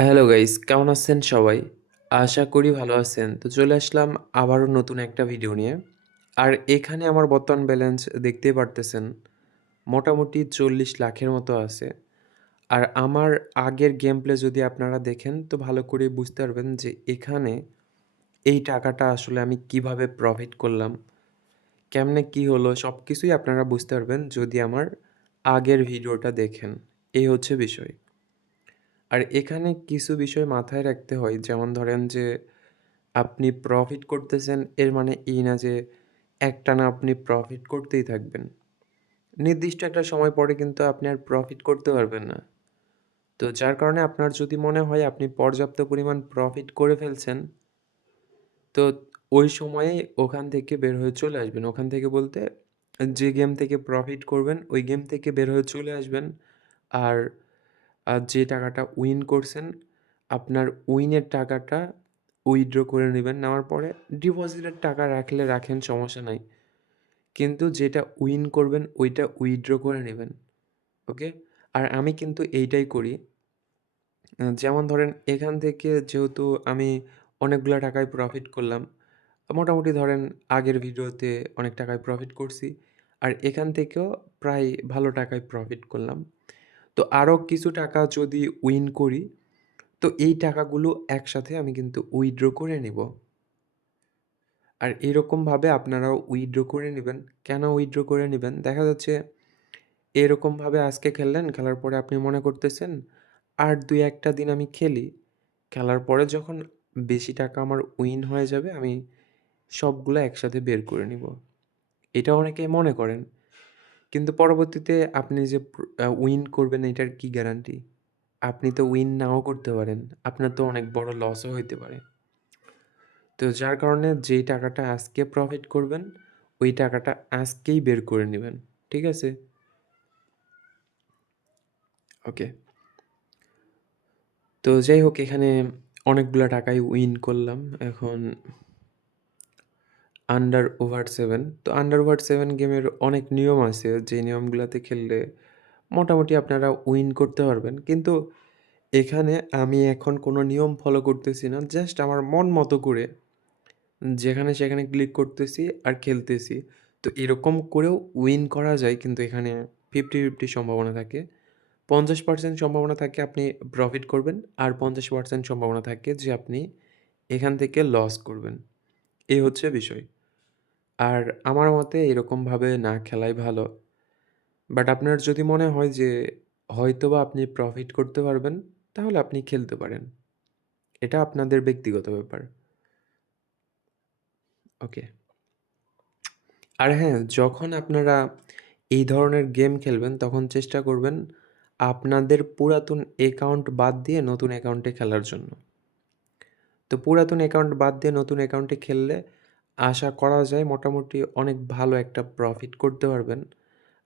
Hello guys, কেমন আছেন সবাই? আশা করি ভালো আছেন। তো চলে আসলাম আবারও নতুন একটা ভিডিও নিয়ে। আর এখানে আমার বর্তমান ব্যালেন্স দেখতেই পারতেছেন। মোটামুটি 40 লাখের মতো আছে। আর আমার আগের গেম প্লে যদি আপনারা দেখেন তো ভালো করে বুঝতে পারবেন যে এখানে এই টাকাটা আসলে আমি কিভাবে প্রফিট করলাম, কেমনে কি হলো সবকিছুই আপনারা বুঝতে পারবেন যদি আমার আগের ভিডিওটা দেখেন। এই হচ্ছে বিষয়। আর এখানে কিছু বিষয় মাথায় রাখতে হয়, যেমন ধরেন যে আপনি প্রফিট করতেছেন এর মানে এই না যে একটানা আপনি প্রফিট করতেই থাকবেন। নির্দিষ্ট একটা সময় পরে কিন্তু আপনি আর প্রফিট করতে পারবেন না। তো যার কারণে আপনার যদি মনে হয় আপনি পর্যাপ্ত পরিমাণ প্রফিট করে ফেলছেন, তো ওই সময়েই ওখান থেকে বের হয়ে চলে আসবেন। ওখান থেকে বলতে যে গেম থেকে প্রফিট করবেন ওই গেম থেকে বের হয়ে চলে আসবেন। আর যে টাকাটা উইন করছেন, আপনার উইনের টাকাটা উইথড্র করে নিবেন। নেওয়ার পরে ডিপোজিটের টাকা রাখলে রাখেন, সমস্যা নাই। কিন্তু যেটা উইন করবেন ওইটা উইথড্র করে নিবেন। ওকে? আর আমি কিন্তু এইটাই করি। যেমন ধরেন এখান থেকে যেহেতু আমি অনেকগুলা টাকায় প্রফিট করলাম। মোটামুটি ধরেন আগের ভিডিওতে অনেক টাকায় প্রফিট করছি। আর এখান থেকেও প্রায় ভালো টাকায় প্রফিট করলাম। তো আরও কিছু টাকা যদি উইন করি, তো এই টাকাগুলো একসাথে আমি কিন্তু উইথড্র করে নিব। আর এরকমভাবে আপনারাও উইথড্র করে নিবেন। কেন উইথড্র করে নিবেন? দেখা যাচ্ছে এরকমভাবে আজকে খেললেন, খেলার পরে আপনি মনে করতেছেন আর ২-১ টা দিন আমি খেলি। খেলার পরে যখন বেশি টাকা আমার উইন হয়ে যাবে, আমি সবগুলা একসাথে বের করে নিব। এটা অনেকেই মনে করেন। কিন্তু পরবর্তীতে আপনি যে উইন করবেন এটার কি গ্যারান্টি? আপনি তো উইন নাও করতে পারেন। আপনার তো অনেক বড় লসও হইতে পারে। তো যার কারণে যেই টাকাটা আজকে প্রফিট করবেন, ওই টাকাটা আজকেই বের করে নিবেন। ঠিক আছে? ওকে। তো যাই হোক, এখানে অনেকগুলা টাকাই উইন করলাম। এখন আন্ডার ওভার 7, তো আন্ডার ওভার 7 গেমের অনেক নিয়ম আছে, যে নিয়মগুলাতে খেললে মোটামুটি আপনারা উইন করতে পারবেন। কিন্তু এখানে আমি এখন কোনো নিয়ম ফলো করতেছি না। জাস্ট আমার মন মতো করে যেখানে সেখানে ক্লিক করতেছি আর খেলতেছি। তো এরকম করেও উইন করা যায়, কিন্তু এখানে 50-50 সম্ভাবনা থাকে। 50% সম্ভাবনা থাকে আপনি প্রফিট করবেন, আর 50% সম্ভাবনা থাকে যে আপনি এখান থেকে লস করবেন। এই হচ্ছে বিষয়। আর আমার মতে এরকমভাবে না খেলাই ভালো। বাট আপনার যদি মনে হয় যে হয়তোবা আপনি প্রফিট করতে পারবেন, তাহলে আপনি খেলতে পারেন। এটা আপনাদের ব্যক্তিগত ব্যাপার। ওকে। আর হ্যাঁ, যখন আপনারা এই ধরনের গেম খেলবেন তখন চেষ্টা করবেন আপনাদের পুরাতন অ্যাকাউন্ট বাদ দিয়ে নতুন অ্যাকাউন্টে খেলার জন্য। তো পুরাতন অ্যাকাউন্ট বাদ দিয়ে নতুন অ্যাকাউন্টে খেললে আশা করা যায় মোটামুটি অনেক ভালো একটা প্রফিট করতে পারবেন।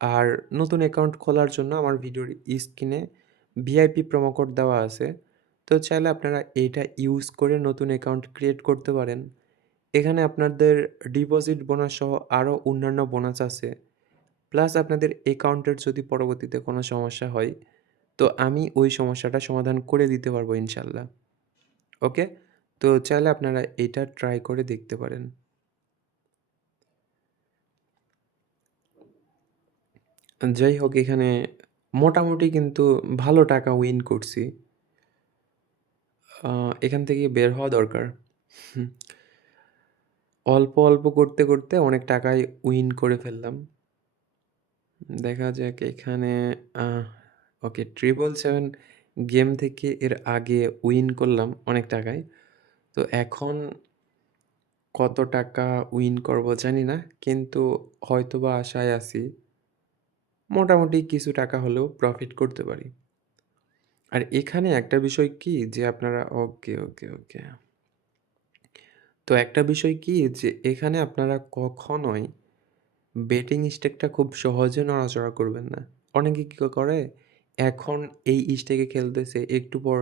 আর নতুন অ্যাকাউন্ট খোলার জন্য আমার ভিডিওর স্ক্রিনে ভিআইপি প্রোমো কোড দেওয়া আছে। তো চাইলে আপনারা এইটা ইউজ করে নতুন অ্যাকাউন্ট ক্রিয়েট করতে পারেন। এখানে আপনাদের ডিপোজিট বোনাস সহ আরও অন্যান্য বোনাস আছে। প্লাস আপনাদের অ্যাকাউন্টের যদি পরবর্তীতে কোনো সমস্যা হয়, তো আমি ওই সমস্যাটা সমাধান করে দিতে পারবো ইনশাল্লাহ। ওকে? তো চাইলে আপনারা এইটা ট্রাই করে দেখতে পারেন। যাই হোক, এখানে মোটামুটি কিন্তু ভালো টাকা উইন করছি। আ এখান থেকে বের হওয়া দরকার। হুম, অল্প, অল্প করতে, করতে অনেক টাকাই উইন করে ফেললাম। দেখা যাক এখানে আহ ওকে, 777 গেম থেকে এর আগে উইন করলাম অনেক টাকায়। তো এখন কত টাকা উইন করব জানি না। কিন্তু হয়তোবা আশায় আছি। মোটামুটি কিছু টাকা হলেও প্রফিট করতে পারি। আর এখানে একটা বিষয় কি যে আপনারা ওকে, ওকে, ওকে। তো একটা বিষয় কি যে এখানে আপনারা কখনোই বেটিং স্টেকটা খুব সহজে নড়াচড়া করবেন না। অনেকে কি করে, এখন এই স্টেকে খেলতেছে, একটু পর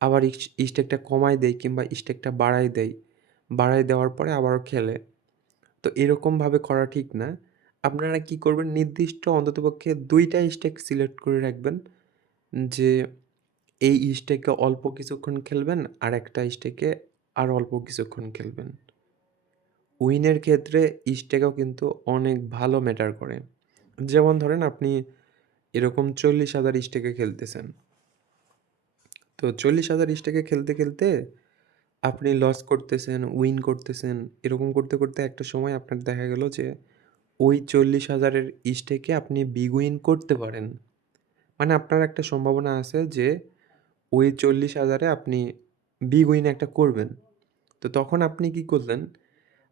আবার স্টেকটা কমায় দেয় কিংবা স্টেকটা বাড়ায় দেয়। বাড়ায় দেওয়ার পরে আবারও খেলে। তো এরকমভাবে করা ঠিক না। আপনারা কি করবেন, নির্দিষ্ট অন্ততপক্ষে ২ টা স্টেক সিলেক্ট করে রাখবেন যে এই স্টেকে অল্প কিছুক্ষণ খেলবেন, আরেকটা স্টেকে আরও অল্প কিছুক্ষণ খেলবেন। উইনের ক্ষেত্রে স্টেকও কিন্তু অনেক ভালো ম্যাটার করে। যেমন ধরেন আপনি এরকম 40,000 স্টেকে খেলতেছেন। তো 40,000 স্টেকে খেলতে, খেলতে আপনি লস করতেছেন, উইন করতেছেন। এরকম করতে, করতে একটা সময় আপনার দেখা গেল যে ওই 40,000 এর স্টেকে আপনি বিগ উইন করতে পারেন। মানে আপনার একটা সম্ভাবনা আছে যে ওই 40,000 এ আপনি বিগ উইন একটা করবেন। তো তখন আপনি কি করলেন?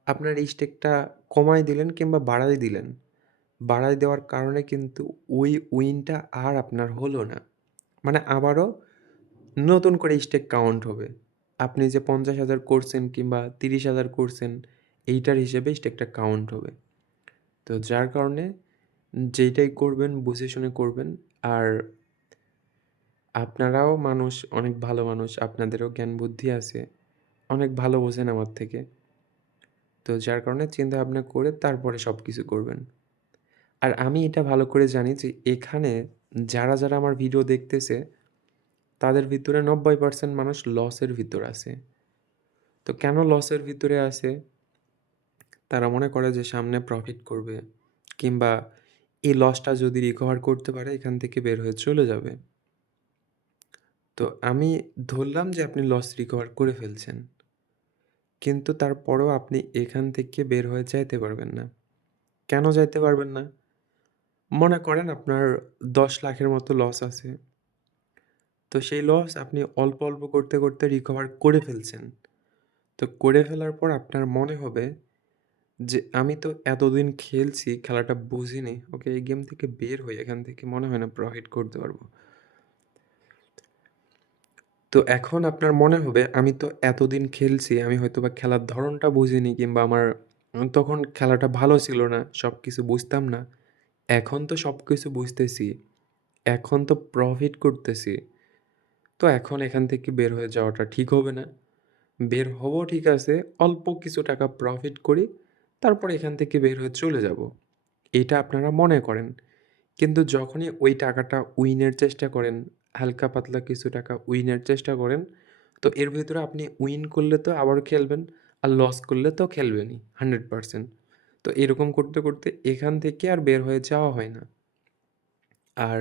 আপনার স্টেকটা কমায় দিলেন কিংবা বাড়ায় দিলেন। বাড়ায় দেওয়ার কারণে কিন্তু ওই উইনটা আর আপনার হলো না। মানে আবারও নতুন করে স্টেক কাউন্ট হবে। আপনি যে 50,000 করছেন কিংবা 30,000 করছেন, এইটার হিসেবে স্টেকটা কাউন্ট হবে। তো যার কারণে যেইটাই করবেন বুঝে শুনে করবেন। আর আপনারাও মানুষ, অনেক ভালো মানুষ, আপনাদেরও জ্ঞান বুদ্ধি আছে। অনেক ভালো বোঝেন আমার থেকে। তো যার কারণে চিন্তাভাবনা করে তারপরে সবকিছু করবেন। আর আমি এটা ভালো করে জানি যে এখানে যারা, যারা আমার ভিডিও দেখতেছে তাদের ভিতরে 90% মানুষ লসের ভিতর আছে। তো কেন লসের ভিতরে আছে? তারা মনে করে যে সামনে প্রফিট করবে কিংবা এই লসটা যদি রিকভার করতে পারে এখান থেকে বের হয়ে চলে যাবে। তো আমি ধরলাম যে আপনি লস রিকভার করে ফেলছেন। কিন্তু তারপরেও আপনি এখান থেকে বের হয়ে যাইতে পারবেন না। কেন যাইতে পারবেন না? মনে করেন আপনার ১০,০০,০০০ এর মতো লস আছে। তো সেই লস আপনি অল্প, অল্প করতে, করতে রিকভার করে ফেলছেন। তো করে ফেলার পর আপনার মনে হবে যে আমি তো এতদিন খেলছি, খেলাটা বুঝিনি। ওকে, এই গেম থেকে বের হই, এখান থেকে মনে হয় না প্রফিট করতে পারবো। তো এখন আপনার মনে হবে আমি তো এতদিন খেলছি, আমি হয়তোবা খেলার ধরনটা বুঝিনি কিংবা আমার তখন খেলাটা ভালো ছিল না, সবকিছু বুঝতাম না। এখন তো সবকিছু বুঝতেছি। এখন তো প্রফিট করতেছি। তো এখন এখান থেকে বের হয়ে যাওয়াটা ঠিক হবে না। বের হবো ঠিক আছে, অল্প কিছু টাকা প্রফিট করি, তারপরে এখান থেকে বের হয়ে চলে যাবো। এটা আপনারা মনে করেন। কিন্তু যখনই ওই টাকাটা উইনের চেষ্টা করেন, হালকা পাতলা কিছু টাকা উইনের চেষ্টা করেন, তো এর ভেতরে আপনি উইন করলে তো আবারও খেলবেন, আর লস করলে তো খেলবেনই 100%। তো এরকম করতে, করতে এখান থেকে আর বের হয়ে যাওয়া হয় না। আর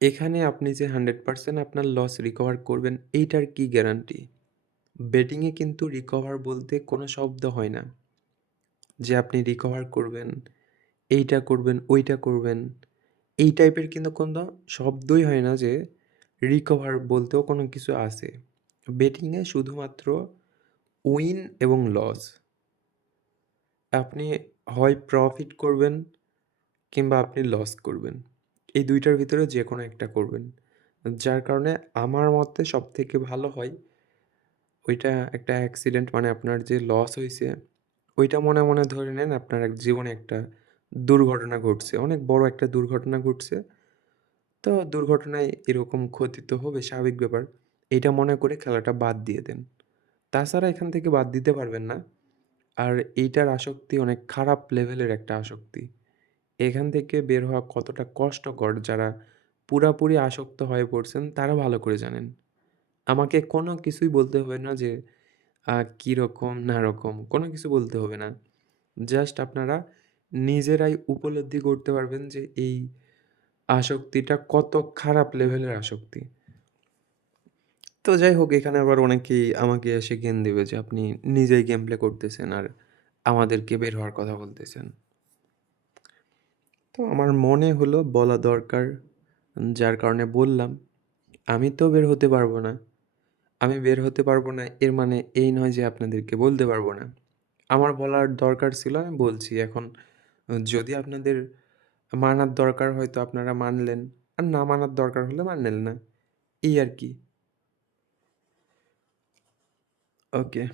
এখানে আপনি যে 100% আপনার লস রিকভার করবেন, এইটার কি গ্যারান্টি? বেটিংয়ে কিন্তু রিকভার বলতে কোনো শব্দ হয় না। যে আপনি রিকভার করবেন, এইটা করবেন, ওইটা করবেন। এই টাইপের কিন্তু কোনো শব্দই হয় না যে রিকভার বলতেও কোনো কিছু আছে। বেটিংয়ে শুধুমাত্র উইন এবং লস। আপনি হয় প্রফিট করবেন কিংবা আপনি লস করবেন। এই ২ টার ভিতরে যেকোনো একটা করবেন। যার কারণে আমার মতে সবথেকে ভালো হয় ওইটা একটা অ্যাক্সিডেন্ট, মানে আপনার যে লস হইছে, ওইটা মনে, মনে ধরে নেন আপনার জীবনে একটা দুর্ঘটনা ঘটছে। অনেক বড় একটা দুর্ঘটনা ঘটছে। তো দুর্ঘটনায় এরকম ক্ষতি তো হবে, স্বাভাবিক ব্যাপার। এইটা মনে করে খেলাটা বাদ দিয়ে দেন। তাছাড়া এখান থেকে বাদ দিতে পারবেন না। আর এইটার আসক্তি অনেক খারাপ লেভেলের একটা আসক্তি। এখান থেকে বের হওয়া কতটা কষ্টকর, যারা পুরাপুরি আসক্ত হয়ে পড়ছেন তারা ভালো করে জানেন। আমাকে কোনো কিছুই বলতে হবে না যে কিরকম না রকম, কোনো কিছু বলতে হবে না। জাস্ট আপনারা নিজেরাই উপলব্ধি করতে পারবেন যে এই আসক্তিটা কত খারাপ লেভেলের আসক্তি। তো যাই হোক, এখানে আবার অনেকেই আমাকে এসে জ্ঞান দিবে যে আপনি নিজেই গেম প্লে করতেছেন আর আমাদেরকে বের হওয়ার কথা বলতেছেন। তো আমার মনে হলো বলা দরকার, যার কারণে বললাম। আমি তো বের হতে পারবো না। আমি বের হতে পারবো না এর মানে এই নয় যে আপনাদেরকে বলতে পারবো না। আমার বলার দরকার ছিল, আমি বলছি। এখন যদি আপনাদের মানার দরকার হয় তো আপনারা মানলেন, আর না মানার দরকার হলে মানলেন না। এই আর কি। ওকে।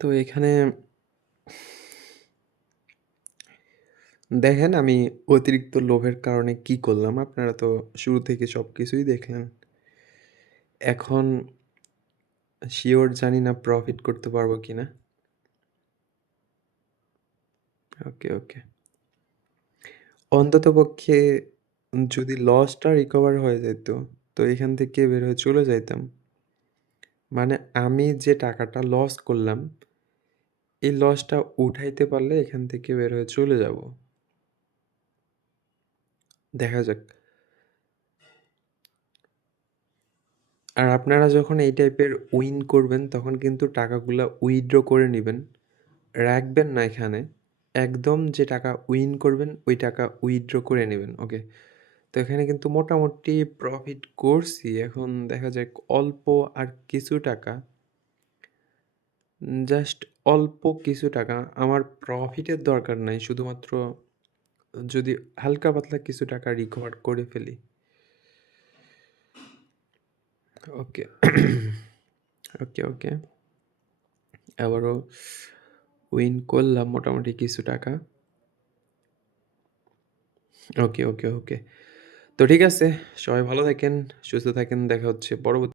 তো এখানে দেখেন আমি অতিরিক্ত লোভের কারণে কি করলাম, আপনারা তো শুরু থেকে সবকিছুই দেখলেন। এখন সিওর জানি না প্রফিট করতে পারবো কিনা। ওকে, ওকে। অন্ততপক্ষে যদি লসটা রিকভার হয়ে যাইত, তো এখান থেকে বের হয়ে চলে যাইতাম। মানে আমি যে টাকাটা লস করলাম, এই লসটা উঠাইতে পারলে এখান থেকে বের হয়ে চলে যাব। দেখা যাক। আর আপনারা যখন এই টাইপের উইন করবেন, তখন কিন্তু টাকাগুলা উইথড্র করে নিবেন। রাখবেন না এখানে। একদম যে টাকা উইন করবেন, ওই টাকা উইথড্র করে নিবেন। ওকে? তো এখানে কিন্তু মোটামুটি প্রফিট করছি। এখন দেখা যাক অল্প আর কিছু টাকা, জাস্ট অল্প কিছু টাকা, আমার প্রফিটের দরকার নাই। শুধুমাত্র যদি হালকা পাতলা কিছু টাকা রিকভার করে ফেলি। ওকে। ওকে, ওকে। আবারও উইন করলাম মোটামুটি কিছু টাকা। ওকে, ওকে, ওকে। তো ঠিক আছে। সবাই ভালো থাকেন, সুস্থ থাকেন। দেখা হচ্ছে পরবর্তী